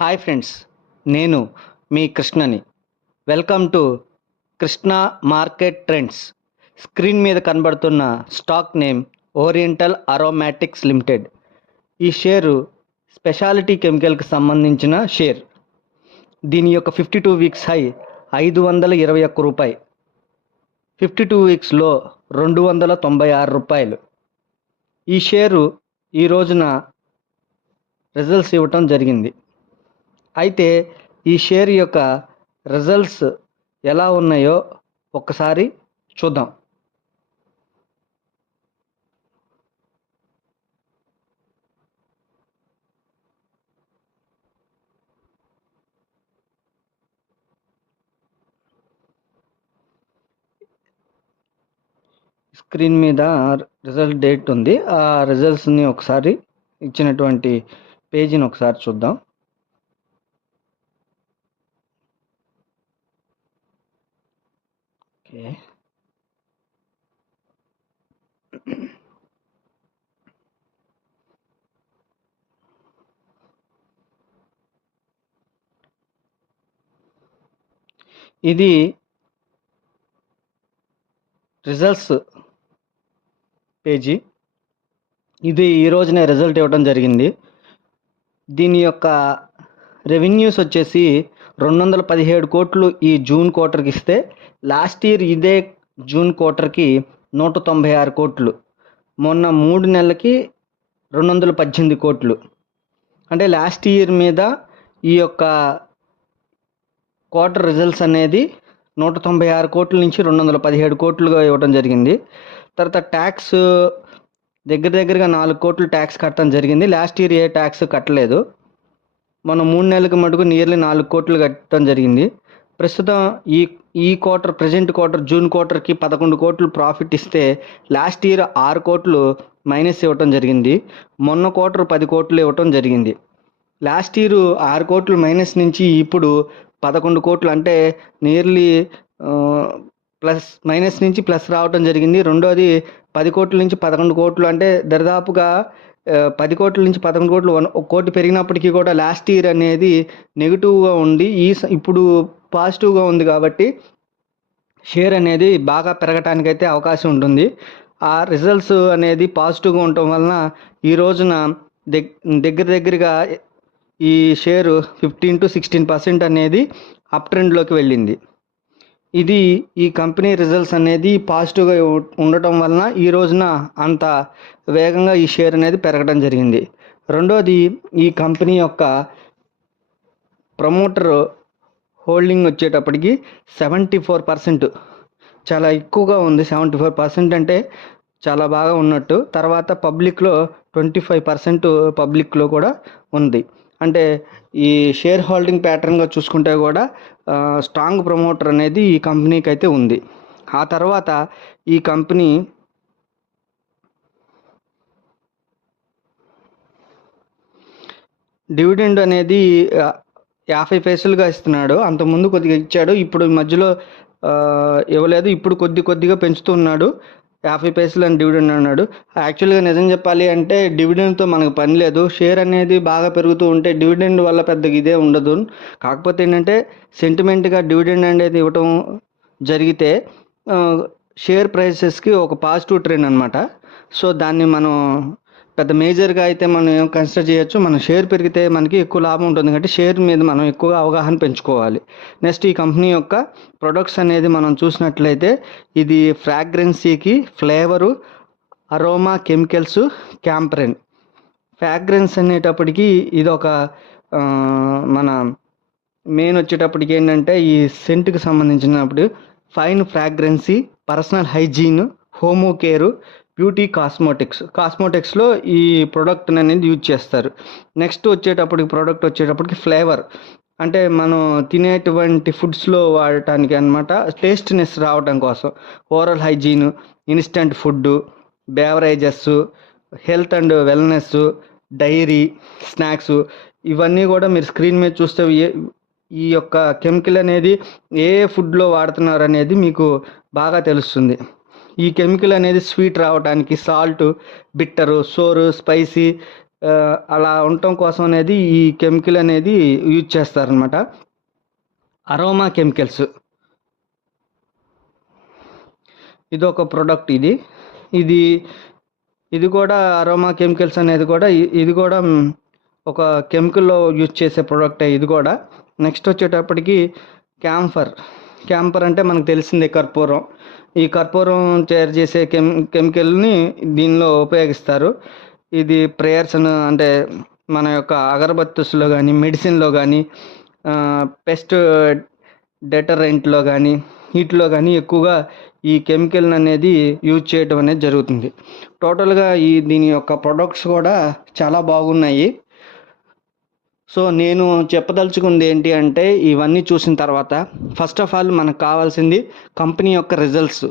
Hi friends, నేను మీ కృష్ణని. Welcome to Krishna market trends. Screen మీద కనబడుతున్న stock name oriental aromatics limited. ఈ షేరు స్పెషాలిటీ కెమికల్కి సంబంధించిన షేర్. దీని యొక్క 52 వీక్స్ హై 521 రూపాయి, 52 వీక్స్లో 296 రూపాయలు. ఈ షేరు ఈ రోజున రిజల్ట్స్ ఇవ్వటం జరిగింది. అయితే ఈ షేర్ యొక్క రిజల్ట్స్ ఎలా ఉన్నాయో ఒక్కసారి చూద్దాం. స్క్రీన్ మీద రిజల్ట్ డేట్ ఉంది. ఆ రిజల్ట్స్ని ఒకసారి ఇచ్చినటువంటి పేజీని ఒకసారి చూద్దాం. ఓకే, ఇది రిజల్ట్స్ పేజీ. ఇది ఈ రోజునే రిజల్ట్ ఇవ్వడం జరిగింది. దీని యొక్క రెవెన్యూస్ వచ్చేసి 217 కోట్లు ఈ జూన్ క్వార్టర్కి ఇస్తే, లాస్ట్ ఇయర్ ఇదే జూన్ క్వార్టర్కి 196 కోట్లు, మొన్న 3 నెలలకి 218 కోట్లు. అంటే లాస్ట్ ఇయర్ మీద ఈ యొక్క క్వార్టర్ రిజల్ట్స్ అనేది 196 కోట్ల నుంచి 217 కోట్లుగా ఇవ్వడం జరిగింది. తర్వాత ట్యాక్స్ దగ్గరగా 4 కోట్లు ట్యాక్స్ కట్టడం జరిగింది. లాస్ట్ ఇయర్ ఏ ట్యాక్స్ కట్టలేదు. మనం 3 నెలలకు మటుకు నియర్లీ 4 కోట్లు కట్టడం జరిగింది. ప్రస్తుతం ఈ క్వార్టర్, ప్రజెంట్ క్వార్టర్ జూన్ క్వార్టర్కి 11 కోట్లు ప్రాఫిట్ ఇస్తే, లాస్ట్ ఇయర్ 6 కోట్లు మైనస్ ఇవ్వటం జరిగింది. మొన్న క్వార్టర్ 10 కోట్లు ఇవ్వటం జరిగింది. లాస్ట్ ఇయర్ 6 కోట్లు మైనస్ నుంచి ఇప్పుడు 11 కోట్లు, అంటే నియర్లీ మైనస్ నుంచి ప్లస్ రావటం జరిగింది. రెండోది 10 కోట్ల నుంచి 11 కోట్లు, అంటే దరిదాపుగా 10 కోట్ల నుంచి 11 కోట్లు, 1 కోటి పెరిగినప్పటికీ కూడా లాస్ట్ ఇయర్ అనేది నెగిటివ్గా ఉండి ఇప్పుడు పాజిటివ్గా ఉంది. కాబట్టి షేర్ అనేది బాగా పెరగటానికైతే అవకాశం ఉంటుంది. ఆ రిజల్ట్స్ అనేది పాజిటివ్గా ఉండటం వలన ఈ రోజున దగ్గరగా ఈ షేరు 15 to 16% అనేది అప్ ట్రెండ్లోకి వెళ్ళింది. ఇది ఈ కంపెనీ రిజల్ట్స్ అనేది పాజిటివ్గా ఉండటం వలన ఈ రోజున అంత వేగంగా ఈ షేర్ అనేది పెరగడం జరిగింది. రెండోది, ఈ కంపెనీ యొక్క ప్రమోటర్ హోల్డింగ్ వచ్చేటప్పటికి 74%, చాలా ఎక్కువగా ఉంది. 74% అంటే చాలా బాగా ఉన్నట్టు. తర్వాత పబ్లిక్లో 25% పబ్లిక్లో కూడా ఉంది. అంటే ఈ షేర్ హోల్డింగ్ ప్యాటర్న్గా చూసుకుంటే కూడా స్ట్రాంగ్ ప్రమోటర్ అనేది ఈ కంపెనీకి అయితే ఉంది. ఆ తర్వాత ఈ కంపెనీ డివిడెండ్ అనేది 50 పైసలుగా ఇస్తున్నాడు. అంతకుముందు కొద్దిగా ఇచ్చాడు, ఇప్పుడు మధ్యలో ఇవ్వలేదు. ఇప్పుడు కొద్దిగా పెంచుతున్నాడు. 50 పైసలు అని డివిడెండ్ అన్నాడు. యాక్చువల్గా నిజం చెప్పాలి అంటే డివిడెండ్తో మనకు పని లేదు. షేర్ అనేది బాగా పెరుగుతూ ఉంటే డివిడెండ్ వల్ల పెద్దగా ఇదే ఉండదు. కాకపోతే ఏంటంటే సెంటిమెంట్గా డివిడెండ్ అనేది ఇవ్వటం జరిగితే షేర్ ప్రైసెస్కి ఒక పాజిటివ్ ట్రెండ్ అనమాట. సో దాన్ని మనం పెద్ద మేజర్గా అయితే మనం కన్సిడర్ చేయొచ్చు. మన షేర్ పెరిగితే మనకి ఎక్కువ లాభం ఉంటుంది కాబట్టి షేర్ మీద మనం ఎక్కువగా అవగాహన పెంచుకోవాలి. నెక్స్ట్, ఈ కంపెనీ యొక్క ప్రొడక్ట్స్ అనేది మనం చూసినట్లయితే, ఇది ఫ్రాగ్రెన్సీకి ఫ్లేవరు, అరోమా కెమికల్స్, క్యాంప్రెన్. ఫ్రాగ్రెన్స్ అనేటప్పటికి ఇది ఒక మన మెయిన్ వచ్చేటప్పటికి ఏంటంటే ఈ సెంట్కి సంబంధించినప్పుడు fine fragrance, personal hygiene, home care, beauty, కాస్మోటిక్స్లో ఈ ప్రోడక్ట్ అనేది యూజ్ చేస్తారు. నెక్స్ట్ వచ్చేటప్పటికి ఫ్లేవర్, అంటే మనం తినేటువంటి ఫుడ్స్లో వాడటానికి అనమాట, టేస్ట్నెస్ రావడం కోసం. Oral hygiene, instant food, beverages, health and wellness, dairy, snacks, ఇవన్నీ కూడా మీరు స్క్రీన్ మీద చూస్తే ఈ యొక్క కెమికల్ అనేది ఏ ఫుడ్లో వాడుతున్నారు అనేది మీకు బాగా తెలుస్తుంది. ఈ కెమికల్ అనేది స్వీట్ రావడానికి సాల్ట్, బిట్టరు, సోరు, స్పైసీ, అలా ఉండటం కోసం అనేది ఈ కెమికల్ అనేది యూజ్ చేస్తారనమాట. అరోమా కెమికల్స్ ఇది ఒక ప్రోడక్ట్. ఇది ఇది కూడా అరోమా కెమికల్స్ అనేది కూడా ఇది కూడా ఒక కెమికల్లో యూజ్ చేసే ప్రోడక్టే ఇది కూడా. నెక్స్ట్ వచ్చేటప్పటికి క్యాంఫర్ అంటే మనకు తెలిసిందే కర్పూరం. ఈ కర్పూరం తయారు చేసే కెమికల్ని దీనిలో ఉపయోగిస్తారు. ఇది ప్రేయర్స్ అంటే మన యొక్క అగరబత్తుస్లో కానీ, మెడిసిన్లో కానీ, పెస్ట్ డెటరెంట్లో కానీ, వీటిలో కానీ ఎక్కువగా ఈ కెమికల్ అనేది యూజ్ చేయడం అనేది జరుగుతుంది. టోటల్గా దీని యొక్క ప్రొడక్ట్స్ కూడా చాలా బాగున్నాయి. సో నేను చెప్పదలుచుకుంది ఏంటి అంటే, ఇవన్నీ చూసిన తర్వాత ఫస్ట్ ఆఫ్ ఆల్ మనకు కావాల్సింది కంపెనీ యొక్క రిజల్ట్స్.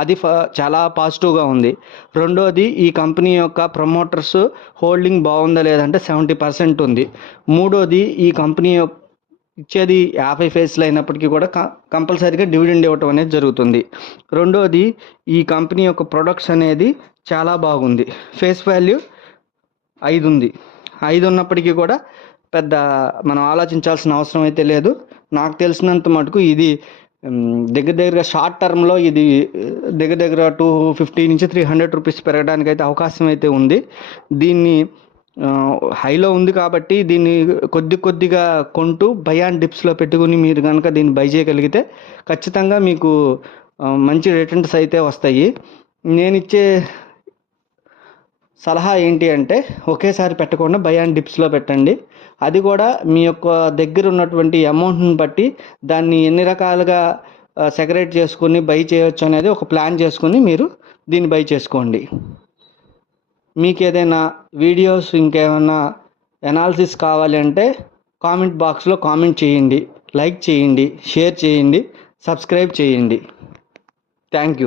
అది చాలా పాజిటివ్గా ఉంది. రెండోది ఈ కంపెనీ యొక్క ప్రమోటర్స్ హోల్డింగ్ బాగుందా లేదంటే 70% ఉంది. మూడోది ఈ కంపెనీ ఇచ్చేది 50 ఫేస్లు అయినప్పటికీ కూడా కంపల్సరీగా డివిడెండ్ ఇవ్వటం అనేది జరుగుతుంది. రెండోది ఈ కంపెనీ యొక్క ప్రొడక్ట్స్ అనేది చాలా బాగుంది. ఫేస్ వాల్యూ 5 ఉంది. 5 ఉన్నప్పటికీ కూడా పెద్ద మనం ఆలోచించాల్సిన అవసరం అయితే లేదు. నాకు తెలిసినంత మటుకు ఇది దగ్గరగా షార్ట్ టర్మ్లో ఇది దగ్గర 250 నుంచి 300 రూపీస్ పెరగడానికి అయితే అవకాశం అయితే ఉంది. దీన్ని హైలో ఉంది కాబట్టి దీన్ని కొద్దిగా కొంటూ బై అండ్ డిప్స్లో పెట్టుకుని మీరు కనుక దీన్ని బై చేయగలిగితే ఖచ్చితంగా మీకు మంచి రిటర్న్స్ అయితే వస్తాయి. నేను ఇచ్చే సలహా ఏంటి అంటే, ఒకేసారి పెట్టకుండా బై అండ్ డిప్స్లో పెట్టండి. అది కూడా మీ యొక్క దగ్గర ఉన్నటువంటి అమౌంట్ని బట్టి దాన్ని ఎన్ని రకాలుగా సెపరేట్ చేసుకుని బై చేయొచ్చు అనేది ఒక ప్లాన్ చేసుకుని మీరు దీన్ని బై చేసుకోండి. మీకు ఏదైనా వీడియోస్ ఇంకేమైనా అనాలిసిస్ కావాలి అంటే కామెంట్ బాక్స్లో కామెంట్ చేయండి, లైక్ చేయండి, షేర్ చేయండి, సబ్స్క్రైబ్ చేయండి. Thank you.